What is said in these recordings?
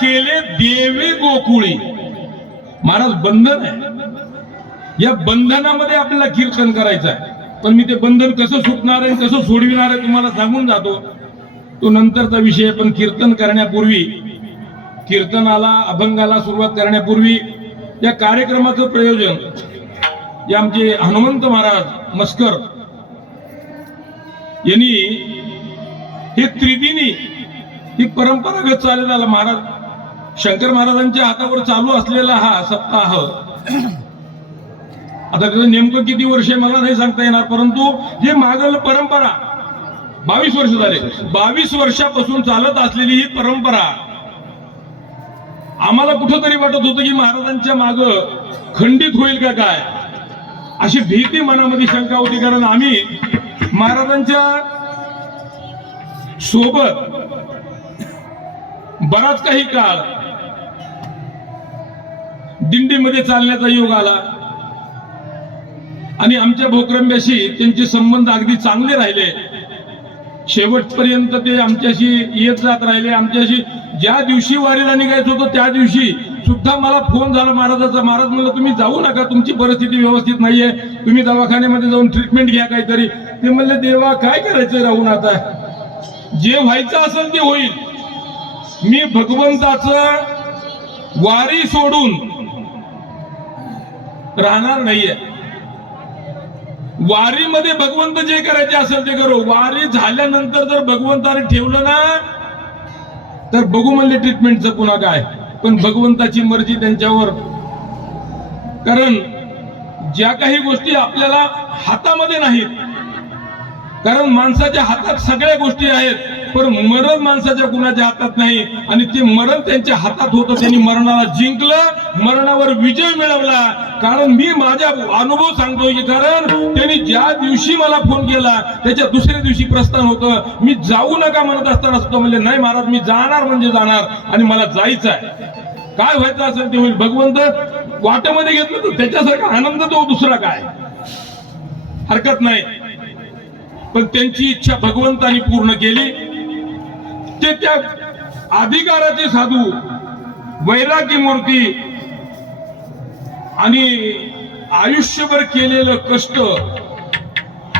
केले देवी गोकुळी. महाराज बंधन आहे, या बंधनामध्ये आपल्याला कीर्तन करायचं आहे. पण मी ते बंधन कसं सुटणार आहे कसं सोडविणार आहे तुम्हाला सांगून जातो, तो नंतरचा विषय. पण कीर्तन करण्यापूर्वी, कीर्तनाला अभंगाला सुरुवात करण्यापूर्वी या कार्यक्रमाचं प्रयोजन जे आमचे हनुमंत महाराज मस्कर यांनी हे त्रिदिनी ही परंपरागत चालत आला. महाराज शंकर महाराजांच्या हातावर चालू असलेला हा सप्ताह, आता त्याचं नेमकं किती वर्ष मला नाही सांगता येणार, परंतु जे मागल परंपरा 22 वर्ष झाले, 22 वर्षापासून चालत असलेली ही परंपरा आम्हाला कुठंतरी वाटत होतं की महाराजांच्या माग खंडित होईल का काय, अशी भीती मनामध्ये शंका होती. कारण आम्ही महाराजांच्या सोबत बराच काही काळ दिंडीमध्ये चालण्याचा योग आला आणि आमच्या भोकरंब्याशी त्यांचे संबंध अगदी चांगले राहिले. शेवटपर्यंत ते आमच्याशी येत जात राहिले. आमच्याशी ज्या दिवशी वारीला निघायचं होतं त्या दिवशी सुद्धा मला फोन झाला महाराजाचा. महाराज म्हणलं तुम्ही जाऊ नका, तुमची परिस्थिती व्यवस्थित नाहीये, तुम्ही दवाखान्यामध्ये जाऊन ट्रीटमेंट घ्या काहीतरी. ते म्हणले देवा काय करायचं राहून, आता जे व्हायचं असेल ते होईल. मी भगवंताचं वारी सोडून राहणार नाहीये. वारीमध्ये भगवंत जे करायचे असेल ते करू. वारी झाल्यानंतर जर भगवंताने ठेवलं ना तर बघू म्हणले ट्रीटमेंटचं पुन्हा काय. पण भगवंताची मर्जी त्यांच्यावर. कारण ज्या काही गोष्टी आपल्याला हातामध्ये नाहीत, कारण माणसाच्या हातात सगळ्या गोष्टी आहेत, पण मरण माणसाच्या कुणाच्या हातात नाही. आणि ते मरण त्यांच्या हातात होतं. त्यांनी मरणाला जिंकलं, मरणावर विजय मिळवला. कारण मी माझा अनुभव सांगतोय की कारण त्यांनी ज्या दिवशी मला फोन केला त्याच्या दुसऱ्या दिवशी प्रस्थान होतं. मी जाऊ नका म्हणत असताना असतो म्हणले नाही महाराज मी जाणार म्हणजे जाणार आणि मला जायचं आहे. काय व्हायचं असेल ते होईल. भगवंत वाटेमध्ये घेतलं तर त्याच्यासारखा आनंद तो दुसरा काय, हरकत नाही. पण त्यांची इच्छा भगवंतानी पूर्ण केली. ते त्या अधिकाराचे साधू, वैरागी मूर्ती आणि आयुष्यभर केलेलं कष्ट,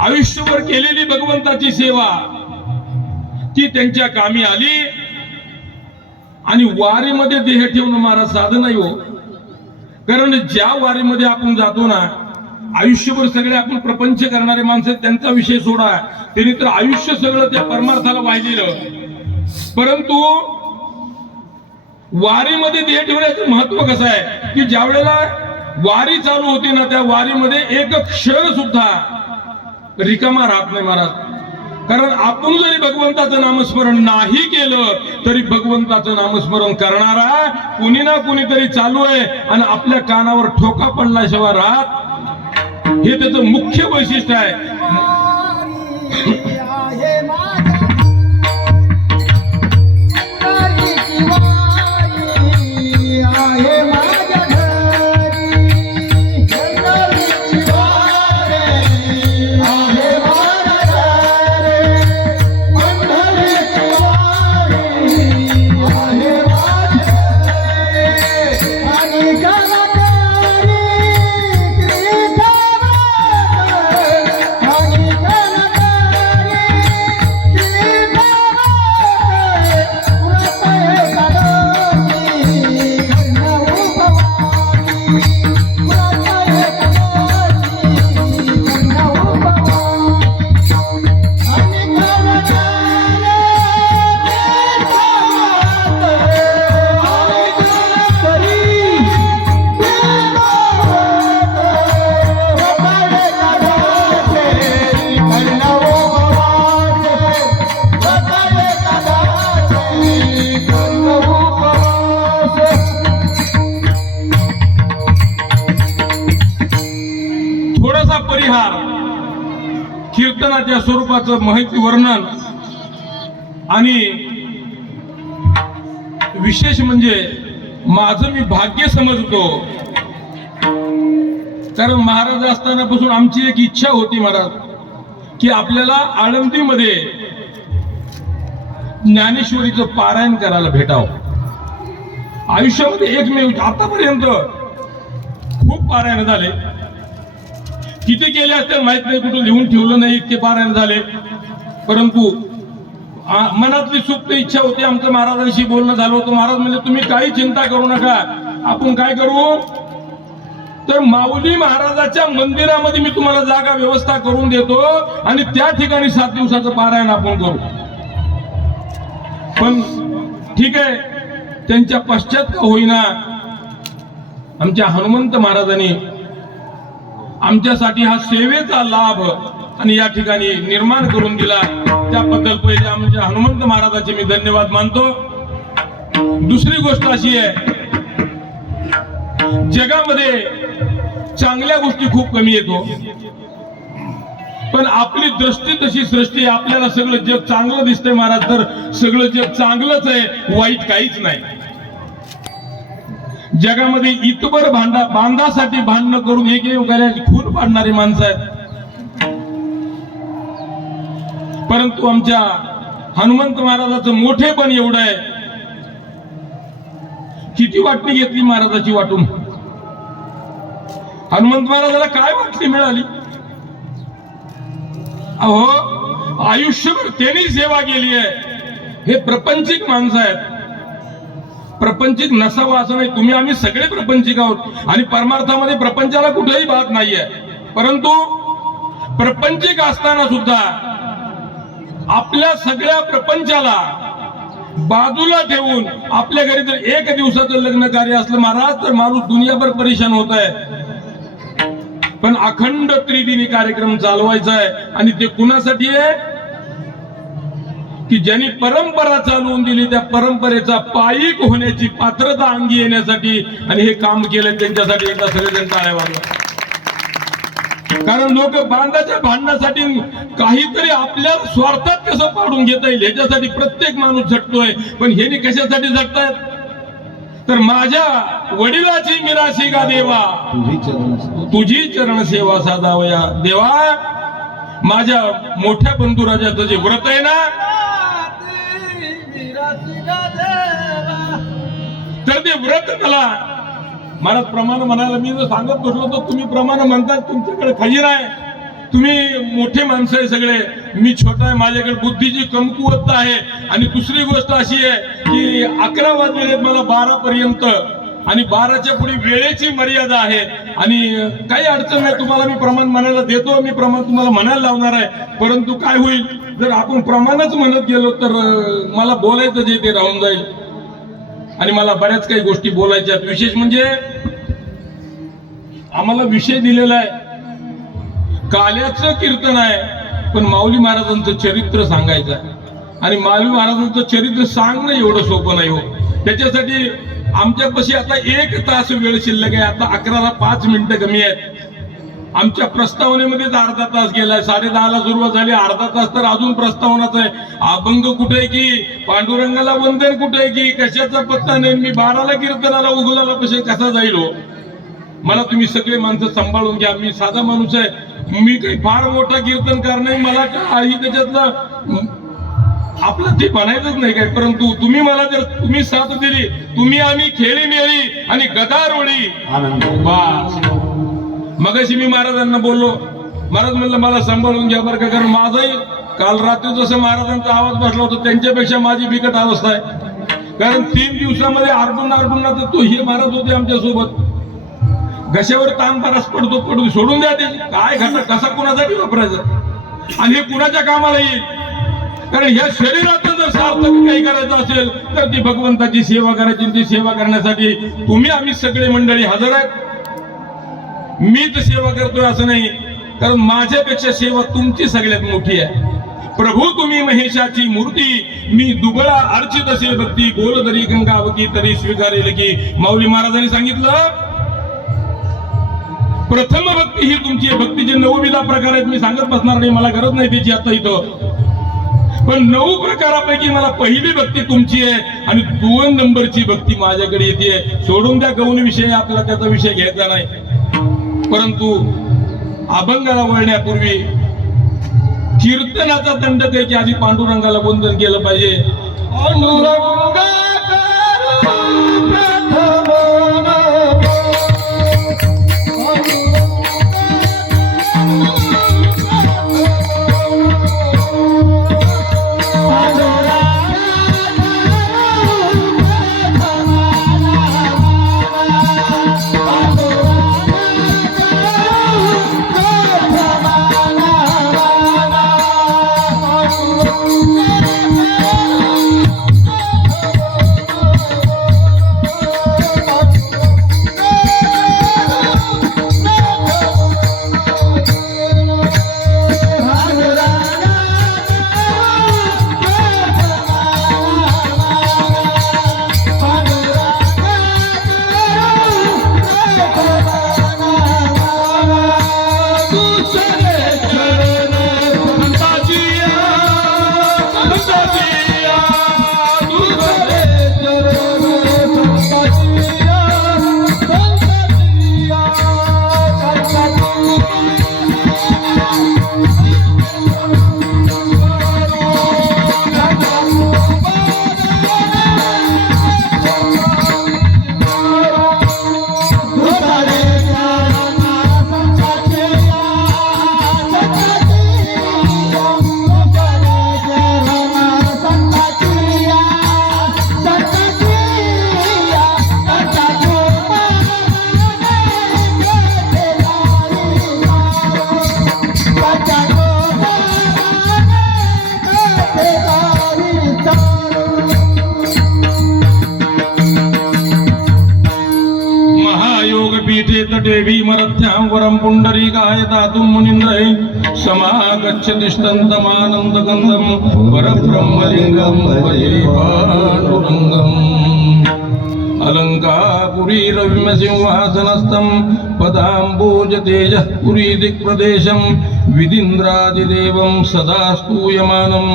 आयुष्यभर केलेली भगवंताची सेवा ती त्यांच्या कामी आली. आणि वारीमध्ये देह ठेवणं महाराज साधं नाही हो. कारण ज्या वारीमध्ये आपण जातो ना, आयुष्यभर सगळे आपण प्रपंच करणारे माणसं, त्यांचा विषय सोडा, त्यांनी तर आयुष्य सगळं त्या परमार्थाला वाहिलेलं. परंतु वारीमध्ये देह ठेवण्याचं महत्व कसं आहे की ज्या वेळेला वारी चालू होती ना त्या वारीमध्ये एक क्षण सुद्धा रिकामा राहत नाही महाराज. कारण आपण जरी भगवंताचं नामस्मरण नाही केलं तरी भगवंताचं नामस्मरण करणारा कुणी ना कुणीतरी चालू आहे आणि आपल्या कानावर ठोका पडल्याशिवाय राहत. हे त्याचं मुख्य वैशिष्ट्य आहे. थोडासा परिहार, कीर्तनाच्या स्वरूपाचं माहिती वर्णन आणि विशेष म्हणजे माझं मी भाग्य समजतो, कारण महाराज असतानापासून आमची एक इच्छा होती महाराज की आपल्याला आळंदीमध्ये ज्ञानेश्वरीचं पारायण करायला भेटावं. आयुष्यामध्ये एकमेव, आतापर्यंत खूप पारायण झाले, किती केले असते माहित नाही, कुठं लिहून ठेवलं नाही, इतके पारायण झाले. परंतु मनातली सुप्त इच्छा होती. आमचं महाराजांशी बोलणं झालं होतं. महाराज म्हणजे तुम्ही काही चिंता करू नका, आपण काय करू तर माऊली महाराजाच्या मंदिरामध्ये मी तुम्हाला जागा व्यवस्था करून देतो आणि त्या ठिकाणी 7 दिवसाचं पारायण आपण करू. पण ठीक आहे, त्यांच्या पश्चात का होईना आमच्या हनुमंत महाराजांनी आमच्यासाठी हा सेवेचा लाभ आणि या ठिकाणी निर्माण करून दिला. त्याबद्दल पहिले आमच्या हनुमंत महाराजांचे मी धन्यवाद मानतो. दुसरी गोष्ट अशी आहे, जगामध्ये चांगल्या गोष्टी खूप कमी येतो, पण आपली दृष्टी तशी सृष्टी, आपल्याला सगळं जग चांगलं दिसतंय महाराज, तर सगळं जग चांगलंच आहे, वाईट काहीच नाही. जगामध्ये इतबर बांधासाठी भांडणं करून एकमेकांची खून पाडणारी माणसं आहेत. परंतु आमच्या हनुमंत महाराजाचं मोठेपण एवढं आहे, किती वाटणी घेतली महाराजाची वाटून. हनुमंत महाराजाला काय वाटणी मिळाली? अहो, आयुष्यभर त्यांनी सेवा केली आहे. हे प्रपंचिक माणसं आहेत. प्रपंचिक नसावं असं नाही, तुम्ही आम्ही सगळे प्रपंचिक आहोत आणि परमार्थामध्ये प्रपंचाला कुठेही बात नाहीये. परंतु प्रपंचिक असताना सुद्धा आपल्या सगळ्या प्रपंचाला बाजूला ठेवून आपल्या घरी जर 1 दिवसाचं लग्न कार्य असलं महाराज, तर माणूस दुनियाभर परेशान होत आहे. पण अखंड त्रिदिनी कार्यक्रम चालवायचा आहे आणि ते कुणासाठी आहे की ज्यांनी परंपरा चालवून दिली, त्या परंपरेचा पायीक होण्याची पात्रता अंगी येण्यासाठी आणि हे काम केलं त्यांच्यासाठी एकदा सगळेजण टाळ्या वाजवा. कारण लोक बांधाच्या भांडणासाठी काहीतरी आपल्या स्वार्थात कसं पाडून घेता येईल ह्याच्यासाठी प्रत्येक माणूस झटतोय. पण हे कशासाठी झटतायत तर माझ्या वडिलाची मिराशी का देवा, तुझी चरण सेवा साधावया. देवा, माझ्या मोठ्या बंधुराजाचं जे व्रत आहे ना, तर ते व्रत मला महाराज प्रमाण म्हणायला मी जर सांगत बसलो तर तुम्ही प्रमाण म्हणतात, तुमच्याकडे खजीर आहे, तुम्ही मोठे माणसं आहे सगळे, मी छोटा आहे, माझ्याकडे बुद्धीची कमकुवतता आहे. आणि दुसरी गोष्ट अशी आहे की 11 वाजले मला 12 पर्यंत आणि 12च्या पुढे वेळेची मर्यादा आहे आणि काही अडचण नाही, तुम्हाला मी प्रमाण म्हणायला देतो, मी प्रमाण तुम्हाला म्हणायला लावणार आहे. परंतु काय होईल जर आपण प्रमाणच म्हणत गेलो तर मला बोलायचं जे ते राहून जाईल आणि मला बऱ्याच काही गोष्टी बोलायच्या. विशेष म्हणजे आम्हाला विषय दिलेला आहे, काल्याचं कीर्तन आहे, पण माऊली महाराजांचं चरित्र सांगायचं आहे. आणि माऊली महाराजांचं चरित्र सांगणं एवढं सोपं नाही हो. त्याच्यासाठी आमच्यापाशी आता 1 तास वेळ शिल्लक आहे. आता 11ला 5 मिनिटं कमी आहेत. आमच्या प्रस्तावनेमध्येच अर्धा तास गेलाय. 10:30ला सुरुवात झाली, अर्धा तास तर अजून प्रस्तावनाच आहे. अभंग कुठे आहे की पांडुरंगाला वंदन कुठे आहे की कशाचा पत्ता नाही. मी 12ला कीर्तनाला उगलाला पैसे कसा जाईल हो. मला तुम्ही सगळे माणसं सांभाळून घ्या. मी साधा माणूस आहे, मी काही फार मोठा कीर्तनकार नाही, मला काही त्याच्यातलं आपलं ते बनायचंच नाही काय. परंतु तुम्ही मला जर तुम्ही साथ दिली, तुम्ही आम्ही खेळी मेळी आणि गदारोळी बस. मगाशी मी महाराजांना बोललो, महाराज म्हणलं मला सांभाळून घ्या बरं का, कारण माझंही काल रात्री जसं महाराजांचा आवाज बसला होता त्यांच्यापेक्षा माझी बिकट अवस्था आहे. कारण 3 दिवसामध्ये आरडून तर तो हे महाराज होते आमच्या सोबत. घशावर ताण बराच पडू सोडून द्या ते काय घाटा कसा कुणासाठी वापरायचं आणि हे कुणाच्या कामाला येईल. कारण ह्या शरीराचं जर सार्थक काही करायचं असेल तर ती भगवंताची सेवा करायची. ती सेवा करण्यासाठी तुम्ही आम्ही सगळे मंडळी हजर आहेत. मीच सेवा करतोय असं नाही, कारण माझ्यापेक्षा सेवा तुमची सगळ्यात मोठी आहे. प्रभू तुम्ही महेशाची मूर्ती, मी दुबळा अर्चित असेल भक्ती, बोल तरी गंगावकी तरी स्वीकारेल की. माऊली महाराजांनी सांगितलं प्रथम भक्ती ही तुमची आहे. भक्तीचे 9 विधा प्रकार आहेत, मी सांगत बसणार नाही, मला गरज नाही त्याची आता इथं. पण 9 प्रकारापैकी मला पहिली भक्ती तुमची आहे आणि 2 नंबरची भक्ती माझ्याकडे येते. सोडून द्या गौण विषय, आपला त्याचा विषय घ्यायचा नाही. परंतु अभंगाला वळण्यापूर्वी कीर्तनाचा दंड द्यायच्या आधी पांडुरंगाला वंदन केलं पाहिजे. तटे भीमरथ्यां वरं पुण्डरीकाय दातुं मुनीन्द्रैः समागच्छतिष्ठन्तमानन्दगन्धं परब्रह्मलिङ्गं भजे पाण्डुरङ्गम्. अलङ्कापुरी रविमसिंहासनस्थं पदाम्बोजतेजः पुरी दिक्प्रदेशं विदिन्द्रादिदेवं सदा स्तूयमानं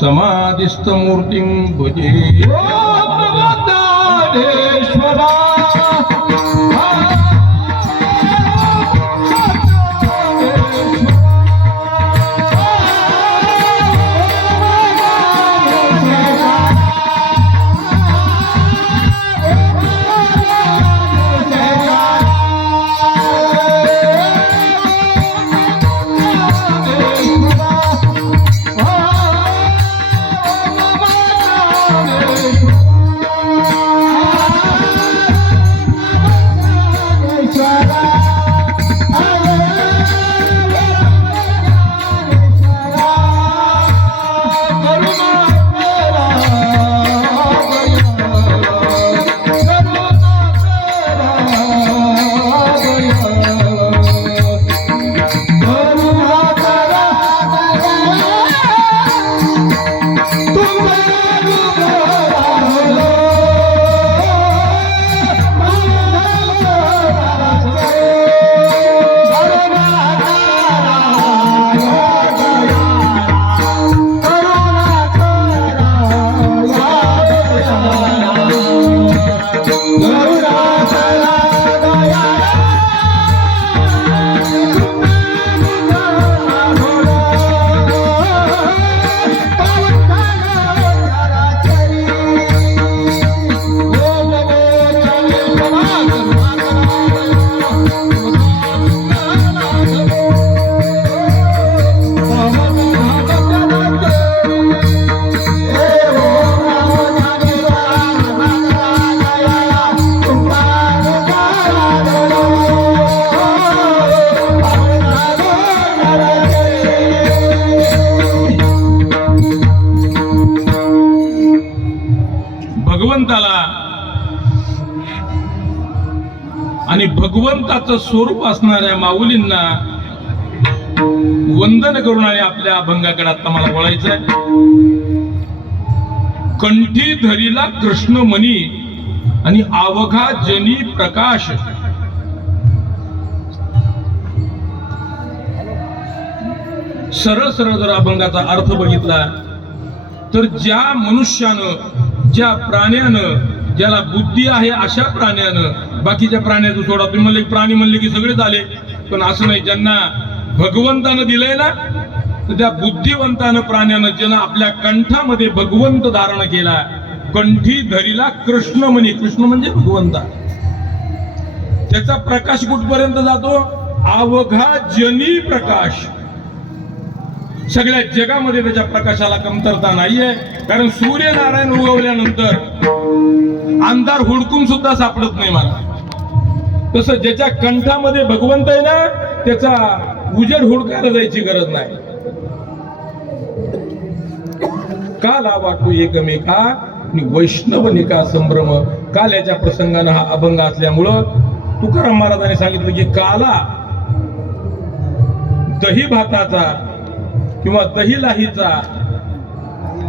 समाधिस्थमूर्तिं भजे. भगवंताला आणि भगवंताचं स्वरूप असणाऱ्या माऊलींना वंदन करून आणि आपल्या अभंगाकडे आता मला बोलायचंय. कंठी धरीला कृष्णमणी आणि आवघा जनी प्रकाश. सरळ सरळ जर अभंगाचा अर्थ बघितला तर ज्या मनुष्यानं, ज्या प्राण्यानं, ज्याला बुद्धी आहे अशा प्राण्यानं, बाकीच्या प्राण्याचं सोडा, तुम्ही म्हणले प्राणी म्हणले की सगळेच आले, पण असं नाही. ज्यांना भगवंतानं दिलंय ना, तर त्या बुद्धिवंतानं प्राण्यानं ज्यानं आपल्या कंठामध्ये भगवंत धारण केला, कंठी धरीला कृष्ण म्हणे, कृष्ण म्हणजे भगवंता, त्याचा प्रकाश कुठपर्यंत जातो? अवघा जनी प्रकाश. सगळ्या जगामध्ये त्याच्या प्रकाशाला कमतरता नाहीये, कारण सूर्यनारायण उगवल्यानंतर अंधार हुडकून सुद्धा सापडत नाही मला. तसं ज्याच्या कंठामध्ये भगवंत आहे ना, त्याचा उजेड हुडकायला जायची गरज नाही. काला वाटतो एकमेका वैष्णवनिका संभ्रम. काल याच्या प्रसंगानं हा अभंग असल्यामुळं तुकाराम महाराजांनी सांगितलं की काला दही भाताचा किंवा दही लाहीचा